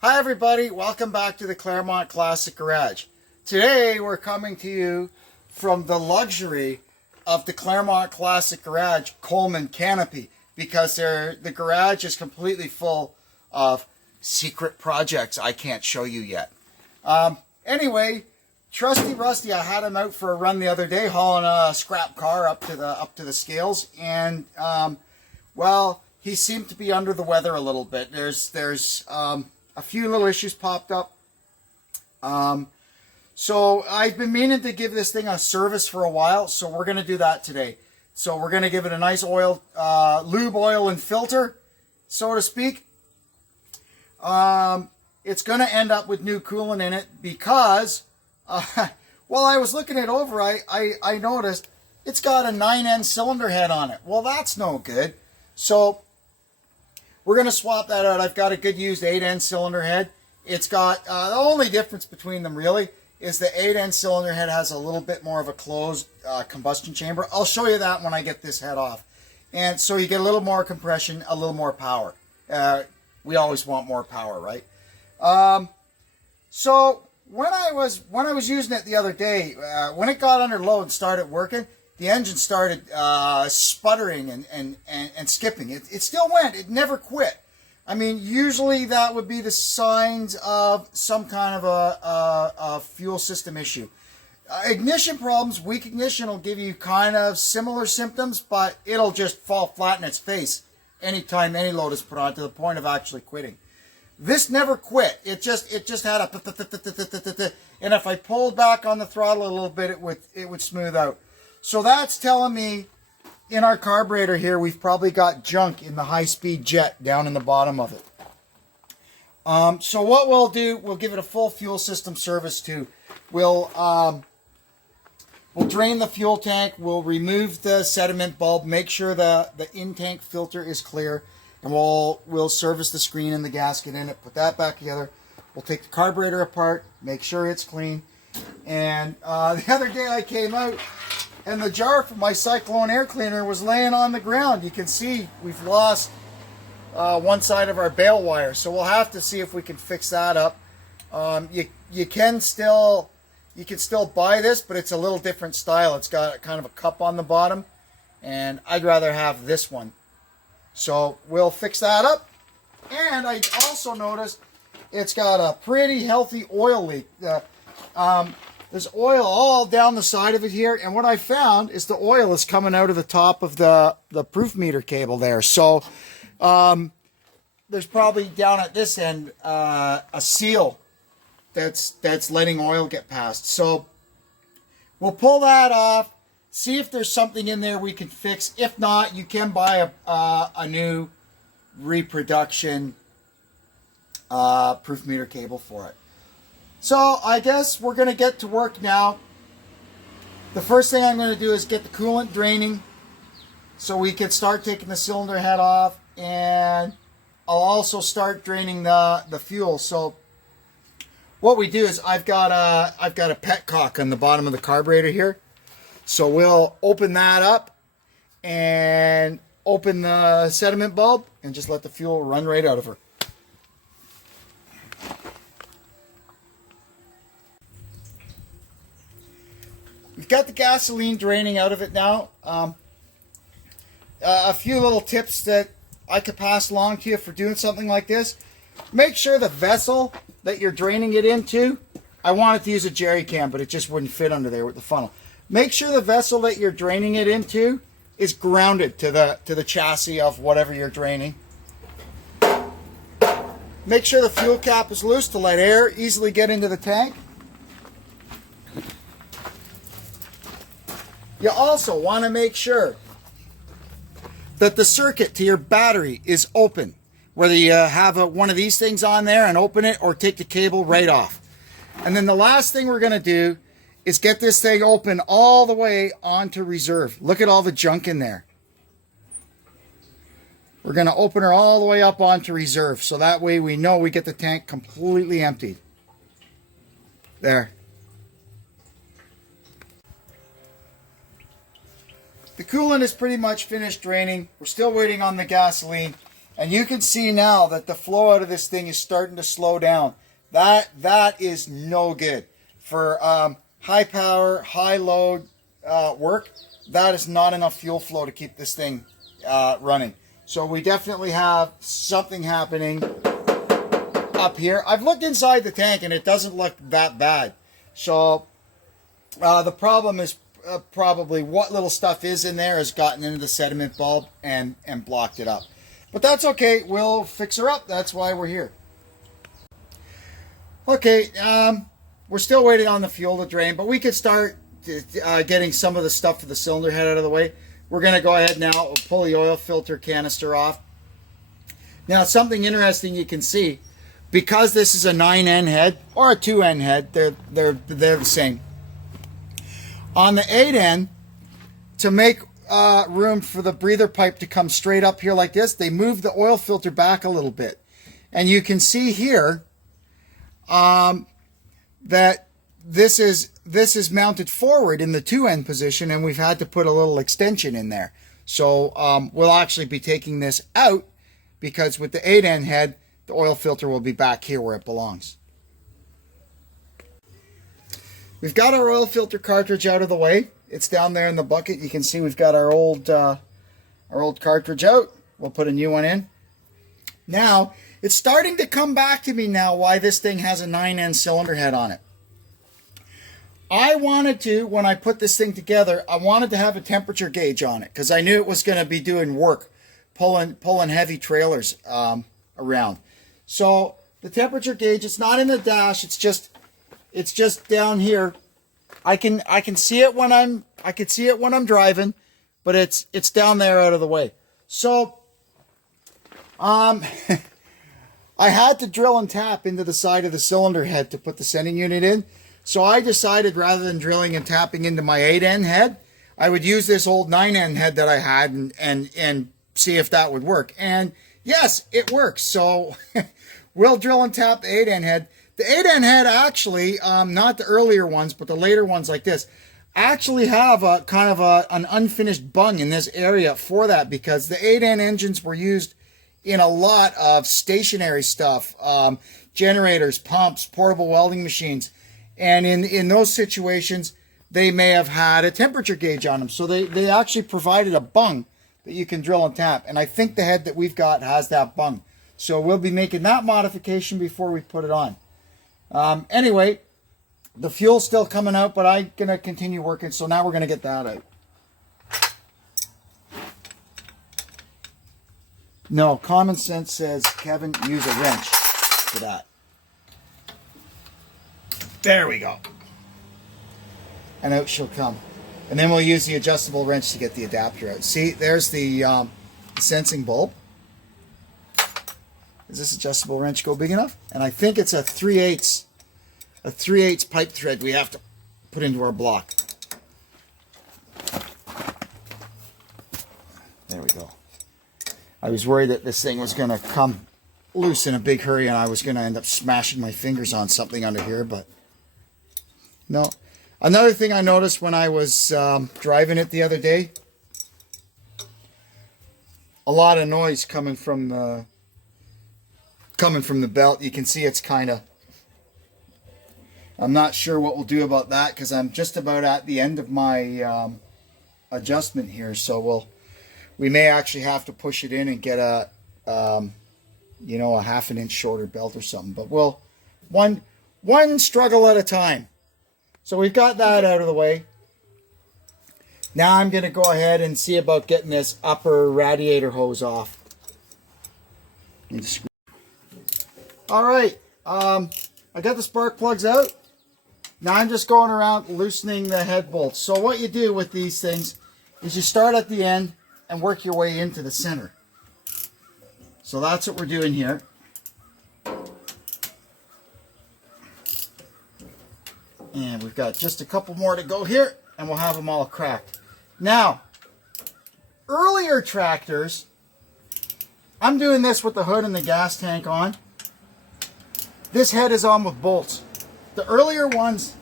Hi everybody, welcome back to the Claremont Classic Garage. Today we're coming to you from the luxury of the Claremont Classic Garage Coleman canopy because the garage is completely full of secret projects I can't show you yet. Anyway, Trusty Rusty, I had him out for a run the other day hauling a scrap car up to the scales, and well, he seemed to be under the weather a little bit. There's a few little issues popped up. So I've been meaning to give this thing a service for a while, so we're going to do that today. So we're going to give it a nice oil, lube oil and filter, so to speak. It's going to end up with new coolant in it because while I was looking it over, I noticed it's got a 9N cylinder head on it. Well, that's no good. So we're going to swap that out. I've got a good used 8N cylinder head. It's got, the only difference between them really is the 8N cylinder head has a little bit more of a closed combustion chamber. I'll show you that when I get this head off. And so you get a little more compression, a little more power. We always want more power, right? So when I was using it the other day, when it got under load and started working, the engine started sputtering and skipping. It still went. It never quit. I mean, usually that would be the signs of some kind of a fuel system issue. Ignition problems, weak ignition will give you kind of similar symptoms, but it'll just fall flat in its face anytime any load is put on to the point of actually quitting. This never quit. It just had a and if I pulled back on the throttle a little bit, it would smooth out. So that's telling me in our carburetor here, we've probably got junk in the high-speed jet down in the bottom of it. So what we'll do, we'll give it a full fuel system service too. We'll drain the fuel tank. We'll remove the sediment bulb, make sure the in-tank filter is clear, and we'll service the screen and the gasket in it, put that back together. We'll take the carburetor apart, make sure it's clean. And the other day I came out, and the jar for my Cyclone air cleaner was laying on the ground. You can see we've lost one side of our bail wire, so we'll have to see if we can fix that up. You can still buy this, but it's a little different style. It's got kind of a cup on the bottom, and I'd rather have this one. So we'll fix that up. And I also noticed it's got a pretty healthy oil leak. There's oil all down the side of it here, and what I found is the oil is coming out of the top of the proof meter cable there. So there's probably down at this end a seal that's letting oil get past. So we'll pull that off, see if there's something in there we can fix. If not, you can buy a new reproduction proof meter cable for it. So I guess we're going to get to work now. The first thing I'm going to do is get the coolant draining so we can start taking the cylinder head off, and I'll also start draining the fuel. So what we do is I've got a petcock on the bottom of the carburetor here. So we'll open that up and open the sediment bulb and just let the fuel run right out of her. We've got the gasoline draining out of it now. A few little tips that I could pass along to you for doing something like this. Make sure the vessel that you're draining it into, I wanted to use a jerry can, but it just wouldn't fit under there with the funnel. Make sure the vessel that you're draining it into is grounded to the chassis of whatever you're draining. Make sure the fuel cap is loose to let air easily get into the tank. You also want to make sure that the circuit to your battery is open. Whether you have one of these things on there and open it, or take the cable right off. And then the last thing we're going to do is get this thing open all the way onto reserve. Look at all the junk in there. We're going to open her all the way up onto reserve, so that way we know we get the tank completely emptied. There. The coolant is pretty much finished draining. We're still waiting on the gasoline. And you can see now that the flow out of this thing is starting to slow down. That is no good. For high power, high load work, that is not enough fuel flow to keep this thing running. So we definitely have something happening up here. I've looked inside the tank and it doesn't look that bad. So the problem is probably what little stuff is in there has gotten into the sediment bulb and blocked it up. But that's okay. We'll fix her up. That's why we're here. Okay, we're still waiting on the fuel to drain, but we could start getting some of the stuff for the cylinder head out of the way. We're going to go ahead now, pull the oil filter canister off. Now, something interesting you can see, because this is a 9N head or a 2N head, they're the same. On the 8N, to make room for the breather pipe to come straight up here like this, they move the oil filter back a little bit. And you can see here that this is mounted forward in the 2N position, and we've had to put a little extension in there. So we'll actually be taking this out, because with the 8N head, the oil filter will be back here where it belongs. We've got our oil filter cartridge out of the way. It's down there in the bucket. You can see we've got our old cartridge out. We'll put a new one in. Now, it's starting to come back to me now why this thing has a 9N cylinder head on it. I wanted to, when I put this thing together, I wanted to have a temperature gauge on it, because I knew it was going to be doing work, pulling heavy trailers around. So the temperature gauge, it's not in the dash, it's just down here. I can see it when I'm driving, but it's down there out of the way. So I had to drill and tap into the side of the cylinder head to put the sending unit in. So I decided, rather than drilling and tapping into my 8N head, I would use this old 9N head that I had and see if that would work. And yes, it works. So we'll drill and tap the 8N head. The 8N head actually, not the earlier ones, but the later ones like this, actually have a kind of an unfinished bung in this area for that, because the 8N engines were used in a lot of stationary stuff, generators, pumps, portable welding machines. And in those situations, they may have had a temperature gauge on them. So they actually provided a bung that you can drill and tap. And I think the head that we've got has that bung. So we'll be making that modification before we put it on. Anyway, the fuel's still coming out, but I'm going to continue working. So now we're going to get that out. No, common sense says, Kevin, use a wrench for that. There we go. And out she'll come. And then we'll use the adjustable wrench to get the adapter out. See, there's the sensing bulb. Does this adjustable wrench go big enough? And I think it's a 3/8 pipe thread we have to put into our block. There we go. I was worried that this thing was going to come loose in a big hurry and I was going to end up smashing my fingers on something under here, but no. Another thing I noticed when I was driving it the other day, a lot of noise coming from the belt. You can see it's kind of, I'm not sure what we'll do about that, because I'm just about at the end of my adjustment here. So we may actually have to push it in and get a you know, a 1/2 inch shorter belt or something. But we'll one struggle at a time. So we've got that out of the way. Now I'm going to go ahead and see about getting this upper radiator hose off. All right, I got the spark plugs out. Now I'm just going around loosening the head bolts. So what you do with these things is you start at the end and work your way into the center. So that's what we're doing here. And we've got just a couple more to go here, and we'll have them all cracked. Now, earlier tractors, I'm doing this with the hood and the gas tank on. This head is on with bolts. The earlier ones,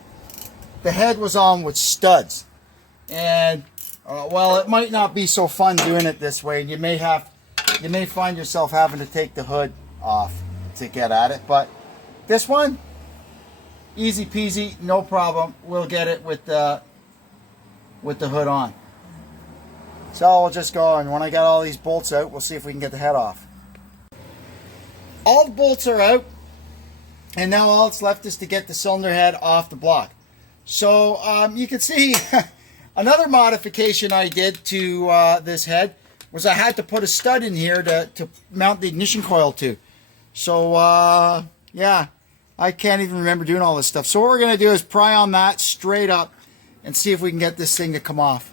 the head was on with studs. And, well, it might not be so fun doing it this way. You may have you may find yourself having to take the hood off to get at it. But this one, easy peasy, no problem. We'll get it with the hood on. So we'll just go, and when I got all these bolts out, we'll see if we can get the head off. All the bolts are out, and now all that's left is to get the cylinder head off the block. So you can see another modification I did to this head was I had to put a stud in here to mount the ignition coil to. So yeah, I can't even remember doing all this stuff. So what we're going to do is pry on that straight up and see if we can get this thing to come off.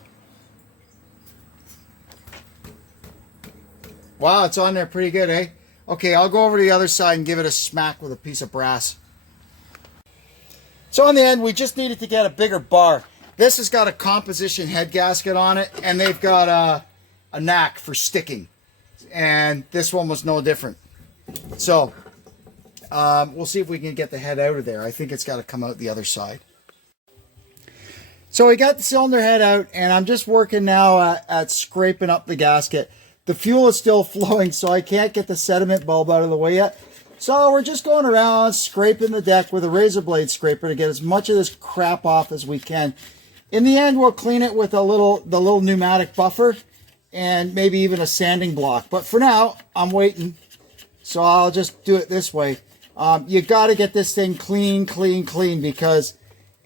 Wow, it's on there pretty good, eh? Okay, I'll go over to the other side and give it a smack with a piece of brass. So in the end, we just needed to get a bigger bar. This has got a composition head gasket on it, and they've got a knack for sticking. And this one was no different. So we'll see if we can get the head out of there. I think it's got to come out the other side. So we got the cylinder head out, and I'm just working now at scraping up the gasket. The fuel is still flowing, so I can't get the sediment bulb out of the way yet. So we're just going around scraping the deck with a razor blade scraper to get as much of this crap off as we can. In the end, we'll clean it with the little pneumatic buffer and maybe even a sanding block. But for now, I'm waiting, so I'll just do it this way. You got to get this thing clean, because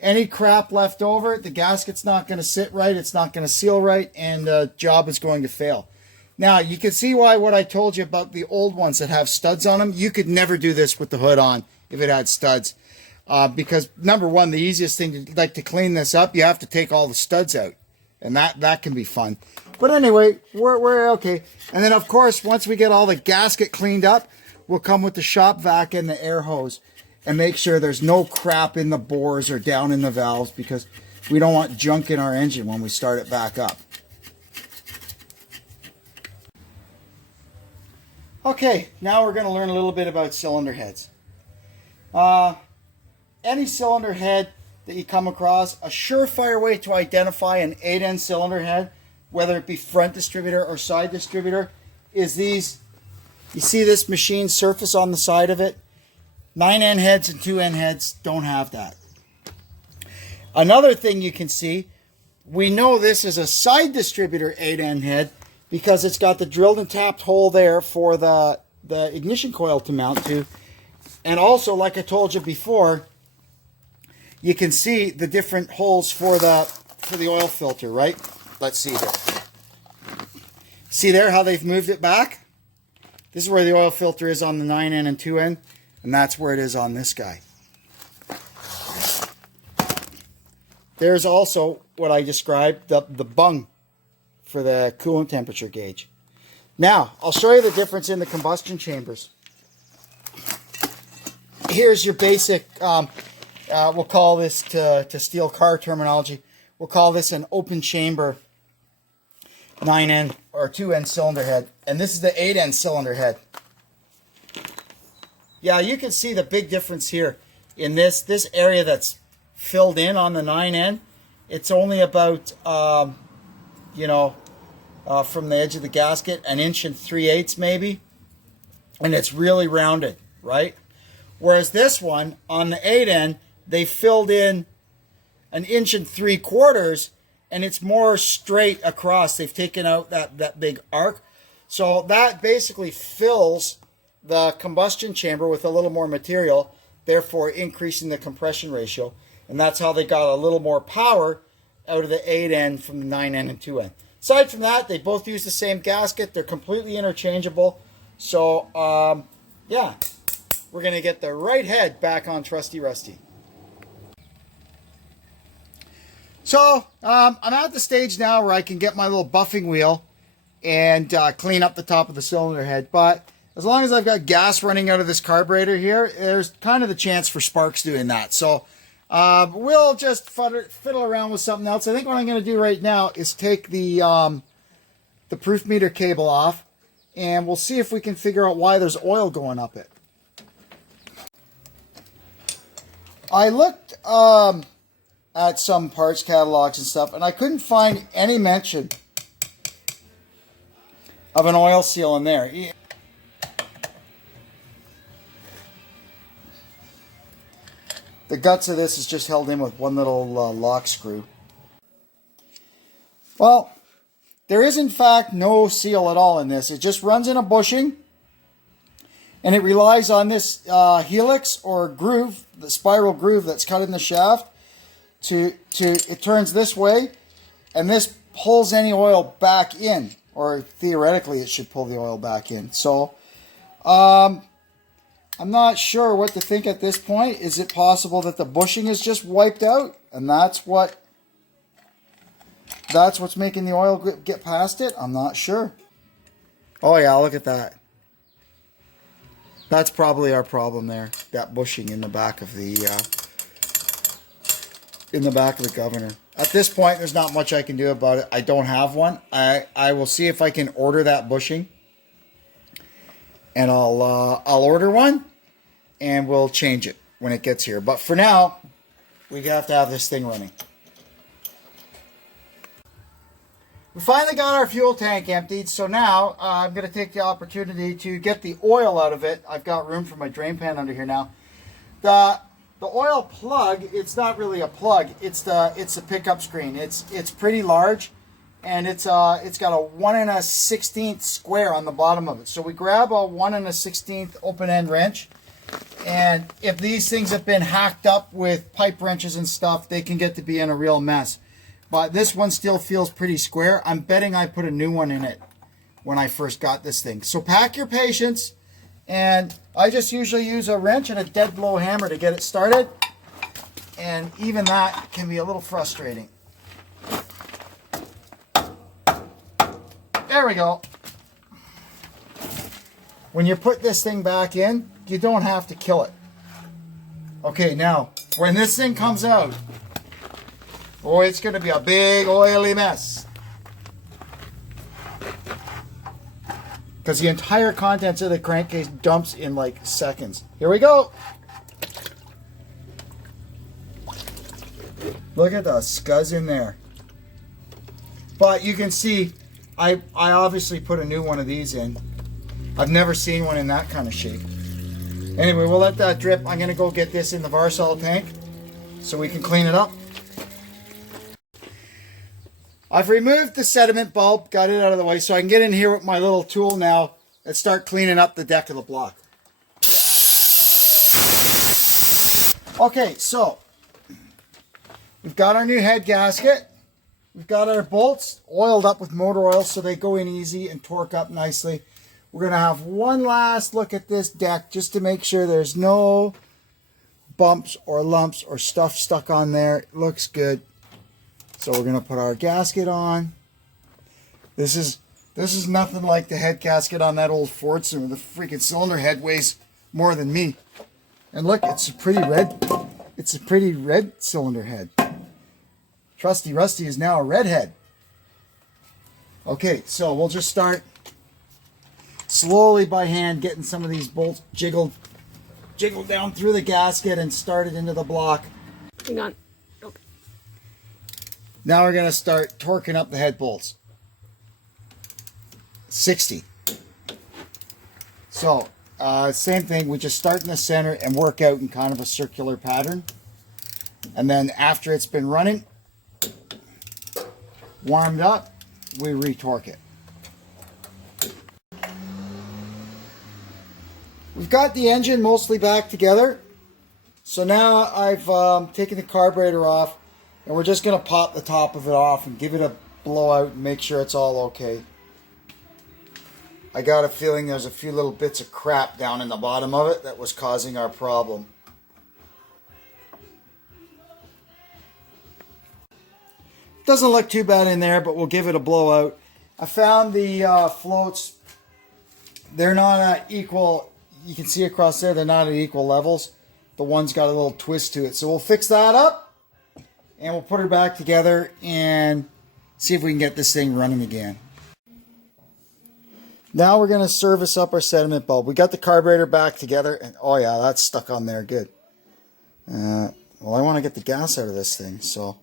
any crap left over, the gasket's not going to sit right, it's not going to seal right, and the job is going to fail. Now, you can see why what I told you about the old ones that have studs on them, you could never do this with the hood on if it had studs. Because, number one, the easiest thing to clean this up, you have to take all the studs out. And that can be fun. But anyway, we're okay. And then, of course, once we get all the gasket cleaned up, we'll come with the shop vac and the air hose and make sure there's no crap in the bores or down in the valves, because we don't want junk in our engine when we start it back up. Okay, now we're going to learn a little bit about cylinder heads. Any cylinder head that you come across, a surefire way to identify an 8N cylinder head, whether it be front distributor or side distributor, is these. You see this machine surface on the side of it? 9N heads and 2N heads don't have that. Another thing you can see, we know this is a side distributor 8N head because it's got the drilled and tapped hole there for the ignition coil to mount to. And also, like I told you before, you can see the different holes for the oil filter, right? Let's see here. See there how they've moved it back? This is where the oil filter is on the 9N and 2N, and that's where it is on this guy. There's also what I described, the bung for the coolant temperature gauge. Now, I'll show you the difference in the combustion chambers. Here's your basic, we'll call this, to steal car terminology, we'll call this an open chamber 9N or 2N cylinder head. And this is the 8N cylinder head. Yeah, you can see the big difference here in this area that's filled in on the 9N. It's only about, from the edge of the gasket, 1 3/8 inches maybe. And it's really rounded, right? Whereas this one, on the 8N, they filled in 1 3/4 inches, and it's more straight across. They've taken out that big arc. So that basically fills the combustion chamber with a little more material, therefore increasing the compression ratio. And that's how they got a little more power out of the 8N from the 9N and 2N. Aside from that, they both use the same gasket. They're completely interchangeable. So, yeah, we're going to get the right head back on Trusty Rusty. So, I'm at the stage now where I can get my little buffing wheel and clean up the top of the cylinder head. But as long as I've got gas running out of this carburetor here, there's kind of the chance for sparks doing that. So, we'll just fiddle around with something else. I think what I'm going to do right now is take the proof meter cable off, and we'll see if we can figure out why there's oil going up it. I looked at some parts catalogs and stuff, and I couldn't find any mention of an oil seal in there. The guts of this is just held in with one little lock screw. Well, there is in fact no seal at all in this. It just runs in a bushing, and it relies on this helix or groove, the spiral groove that's cut in the shaft. It turns this way, and this pulls any oil back in, or theoretically it should pull the oil back in. So I'm not sure what to think at this point. Is it possible that the bushing is just wiped out, and that's what's making the oil get past it? I'm not sure. Oh yeah, look at that. That's probably our problem there. That bushing in the back of the governor. At this point, there's not much I can do about it. I don't have one. I will see if I can order that bushing, and I'll order one, and we'll change it when it gets here. But for now, we have to have this thing running. We finally got our fuel tank emptied, so now I'm going to take the opportunity to get the oil out of it. I've got room for my drain pan under here now. The oil plug, it's not really a plug. It's a pickup screen. It's pretty large, and it's got a 1 1/16 square on the bottom of it. So we grab a 1 1/16 open end wrench, and if these things have been hacked up with pipe wrenches and stuff, they can get to be in a real mess. But this one still feels pretty square. I'm betting I put a new one in it when I first got this thing. So pack your patience. And I just usually use a wrench and a dead blow hammer to get it started. And even that can be a little frustrating. There we go. When you put this thing back in, you don't have to kill it. Okay, now, when this thing comes out, boy, it's going to be a big oily mess. Because the entire contents of the crankcase dumps in like seconds. Here we go. Look at the scuzz in there. But you can see, I obviously put a new one of these in. I've never seen one in that kind of shape. Anyway, we'll let that drip. I'm going to go get this in the Varsol tank so we can clean it up. I've removed the sediment bulb, got it out of the way, so I can get in here with my little tool now and start cleaning up the deck of the block. Okay, so we've got our new head gasket. We've got our bolts oiled up with motor oil so they go in easy and torque up nicely. We're going to have one last look at this deck just to make sure there's no bumps or lumps or stuff stuck on there. It looks good. So we're going to put our gasket on. This is nothing like the head gasket on that old Ford cylinder. The freaking cylinder head weighs more than me. And look, it's a pretty red cylinder head. Trusty Rusty is now a redhead. Okay, so we'll just start slowly by hand getting some of these bolts jiggled down through the gasket and started into the block. Hang on. Now we're going to start torquing up the head bolts. 60. So, same thing. We just start in the center and work out in kind of a circular pattern. And then after it's been running, warmed up, we retorque it. We've got the engine mostly back together. So now I've taken the carburetor off. And we're just going to pop the top of it off and give it a blowout and make sure it's all okay. I got a feeling there's a few little bits of crap down in the bottom of it that was causing our problem. Doesn't look too bad in there, but we'll give it a blowout. I found the floats, they're not at equal, you can see across there, they're not at equal levels. The one's got a little twist to it. So we'll fix that up. And we'll put her back together and see if we can get this thing running again. Now we're going to service up our sediment bulb. We got the carburetor back together. And oh yeah, that's stuck on there. Good. Well, I want to get the gas out of this thing. So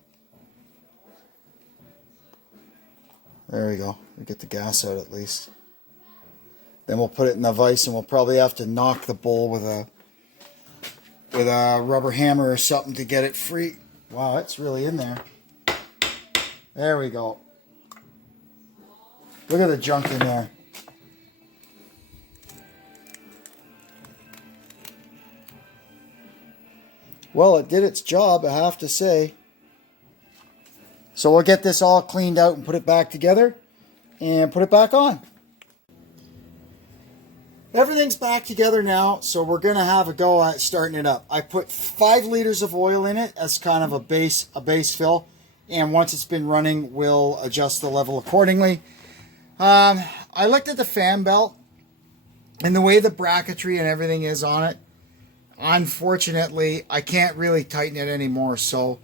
there we go. We get the gas out at least. Then we'll put it in the vise, and we'll probably have to knock the bowl with a rubber hammer or something to get it free. Wow, it's really in there. There we go. Look at the junk in there. Well, it did its job, I have to say. So we'll get this all cleaned out and put it back together and put it back on. Everything's back together now, so we're going to have a go at starting it up. I put 5 liters of oil in it as kind of a base fill, and once it's been running, we'll adjust the level accordingly. I looked at the fan belt and the way the bracketry and everything is on it. Unfortunately, I can't really tighten it anymore, so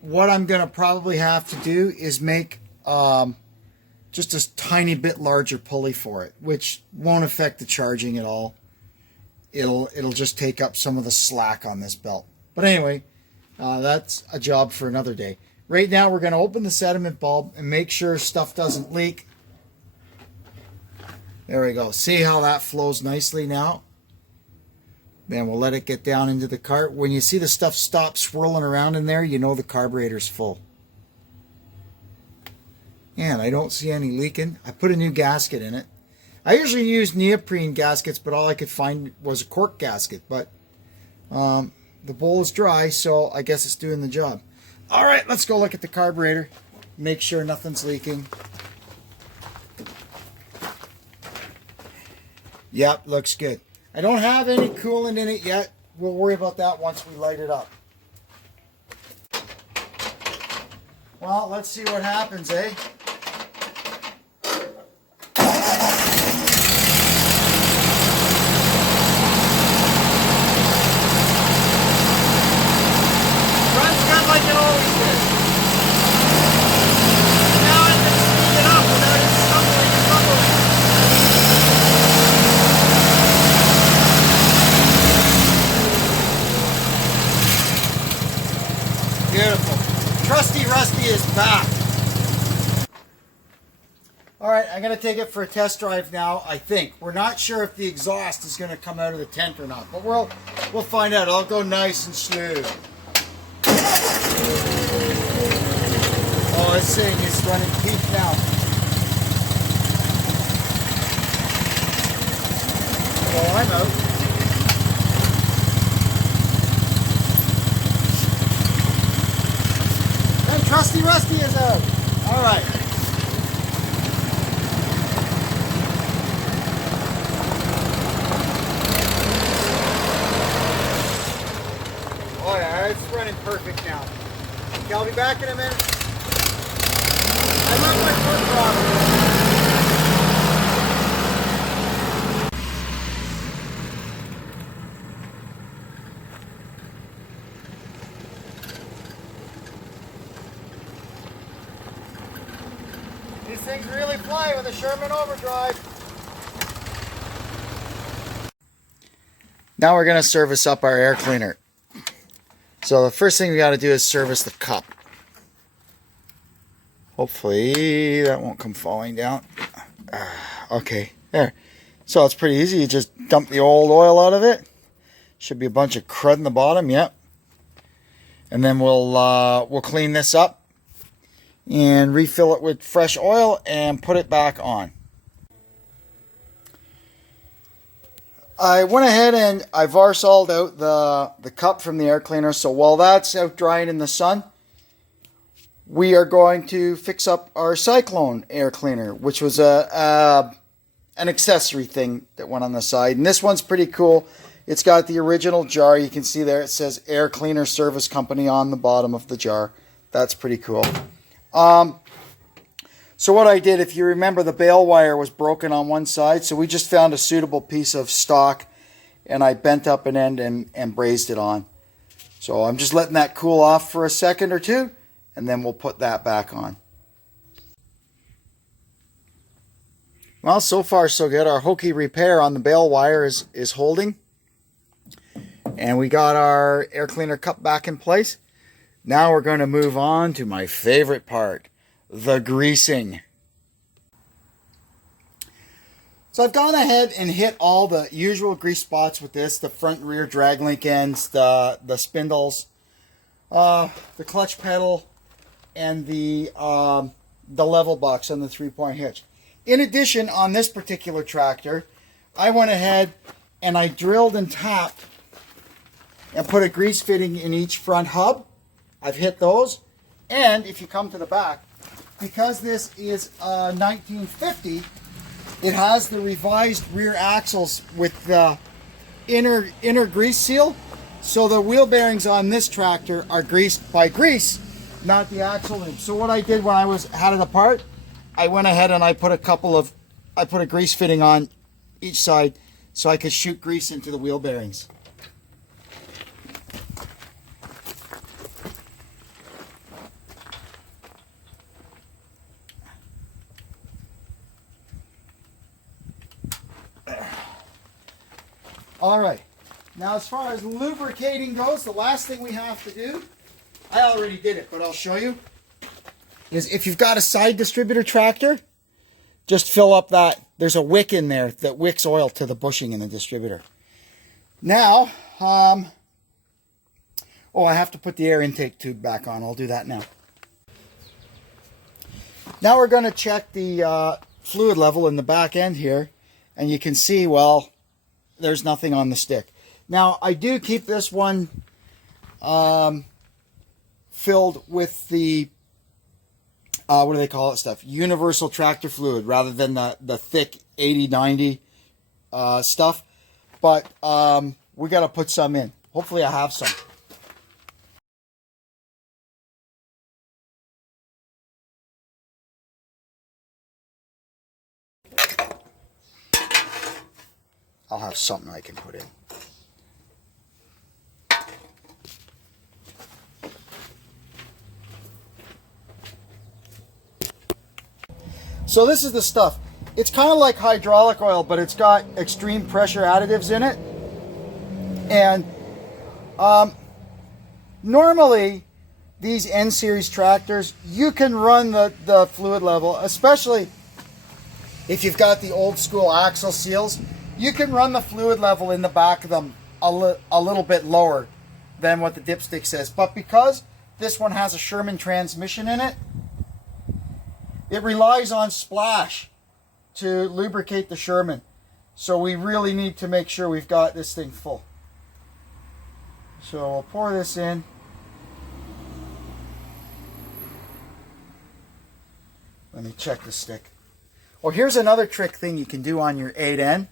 what I'm going to probably have to do is make just a tiny bit larger pulley for it, which won't affect the charging at all. It'll just take up some of the slack on this belt. But anyway, that's a job for another day. Right now, we're going to open the sediment bulb and make sure stuff doesn't leak. There we go. See how that flows nicely now? Then we'll let it get down into the cart. When you see the stuff stop swirling around in there, you know the carburetor's full. And I don't see any leaking. I put a new gasket in it. I usually use neoprene gaskets, but all I could find was a cork gasket. But the bowl is dry, so I guess it's doing the job. All right, let's go look at the carburetor. Make sure nothing's leaking. Yep, looks good. I don't have any coolant in it yet. We'll worry about that once we light it up. Well, let's see what happens, eh? Runs good like it always did. Now I can speed it up without it stumbling and bumbling. Beautiful. Trusty Rusty is back. Alright, I'm going to take it for a test drive now, I think. We're not sure if the exhaust is going to come out of the tent or not, but we'll find out. I'll go nice and smooth. Oh, this thing is running peak now. Oh, I'm out. And Trusty Rusty is out. All right. Oh yeah, it's running perfect now. Okay, I'll be back in a minute. I love my foot throttle. These things really fly with a Sherman overdrive. Now we're going to service up our air cleaner. So the first thing we got to do is service the cup. Hopefully that won't come falling down. Okay, there. So it's pretty easy. You just dump the old oil out of it. Should be a bunch of crud in the bottom. Yep. And then we'll clean this up and refill it with fresh oil and put it back on. I went ahead and I varsoled out the cup from the air cleaner. So while that's out drying in the sun, we are going to fix up our Cyclone air cleaner, which was an accessory thing that went on the side. And this one's pretty cool. It's got the original jar. You can see there it says Air Cleaner Service Company on the bottom of the jar. That's pretty cool. So what I did, if you remember, the bail wire was broken on one side, so we just found a suitable piece of stock and I bent up an end and brazed it on. So I'm just letting that cool off for a second or two, and then we'll put that back on. Well, so far so good. Our hokey repair on the bail wire is holding. And we got our air cleaner cup back in place. Now we're going to move on to my favorite part, the greasing. So I've gone ahead and hit all the usual grease spots with this, the front and rear drag link ends, the spindles, the clutch pedal, and the level box on the 3-point hitch. In addition, on this particular tractor, I went ahead and I drilled and tapped and put a grease fitting in each front hub. I've hit those. And if you come to the back, because this is 1950, it has the revised rear axles with the inner grease seal. So the wheel bearings on this tractor are greased by grease, not the axle lube. So what I did when I had it apart, I went ahead and I put a grease fitting on each side so I could shoot grease into the wheel bearings. All right, now as far as lubricating goes, the last thing we have to do, I already did it, but I'll show you, is if you've got a side distributor tractor, just fill up that, there's a wick in there that wicks oil to the bushing in the distributor. Now, I have to put the air intake tube back on. I'll do that now. Now we're going to check the fluid level in the back end here, and you can see, well, there's nothing on the stick. Now, I do keep this one filled with the, what do they call it stuff? Universal tractor fluid rather than the thick 80-90 stuff. But we got to put some in. Hopefully I have some. I'll have something I can put in. So this is the stuff. It's kind of like hydraulic oil, but it's got extreme pressure additives in it. And normally, these N-Series tractors, you can run the fluid level, especially if you've got the old school axle seals. You can run the fluid level in the back of them a little bit lower than what the dipstick says. But because this one has a Sherman transmission in it, it relies on splash to lubricate the Sherman. So we really need to make sure we've got this thing full. So I'll pour this in. Let me check the stick. Oh, here's another trick thing you can do on your 8N.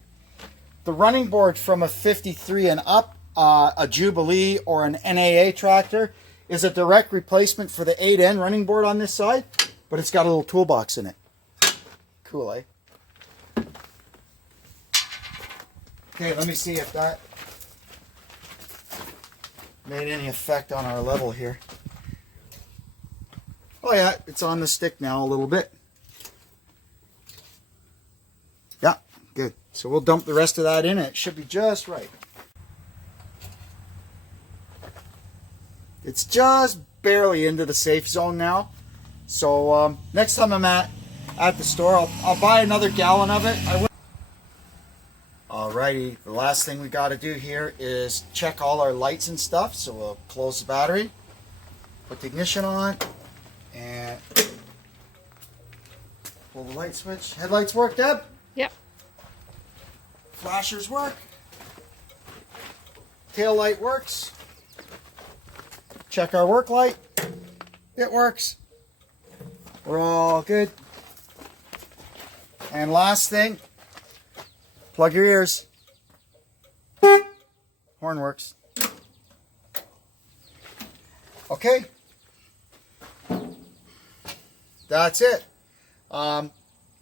The running board from a 53 and up, a Jubilee or an NAA tractor, is a direct replacement for the 8N running board on this side, but it's got a little toolbox in it. Cool, eh? Okay, let me see if that made any effect on our level here. Oh yeah, it's on the stick now a little bit. Yeah, good. So we'll dump the rest of that in. It should be just right. It's just barely into the safe zone now. So next time I'm at the store, I'll buy another gallon of it. Alrighty, the last thing we got to do here is check all our lights and stuff. So we'll close the battery, put the ignition on, and pull the light switch. Headlights work, Deb? Yep. Flashers work. Tail light works. Check our work light. It works. We're all good. And last thing, plug your ears. Horn works. Okay. That's it. I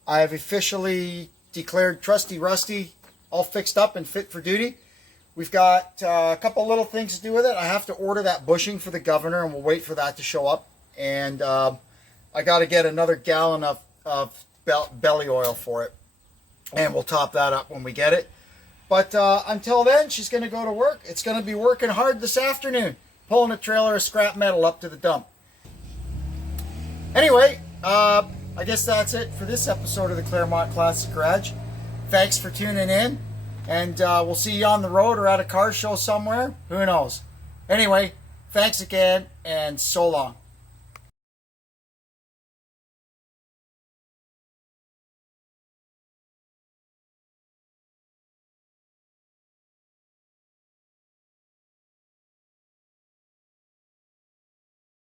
have officially declared Trusty Rusty all fixed up and fit for duty. We've got a couple little things to do with it. I have to order that bushing for the governor, and we'll wait for that to show up. And I got to get another gallon of belly oil for it, and we'll top that up when we get it. But until then, she's going to go to work. It's going to be working hard this afternoon, pulling a trailer of scrap metal up to the dump. Anyway, I guess that's it for this episode of the Claremont Classic Garage. thanks for tuning in. And we'll see you on the road or at a car show somewhere. Who knows? Anyway, thanks again, and so long.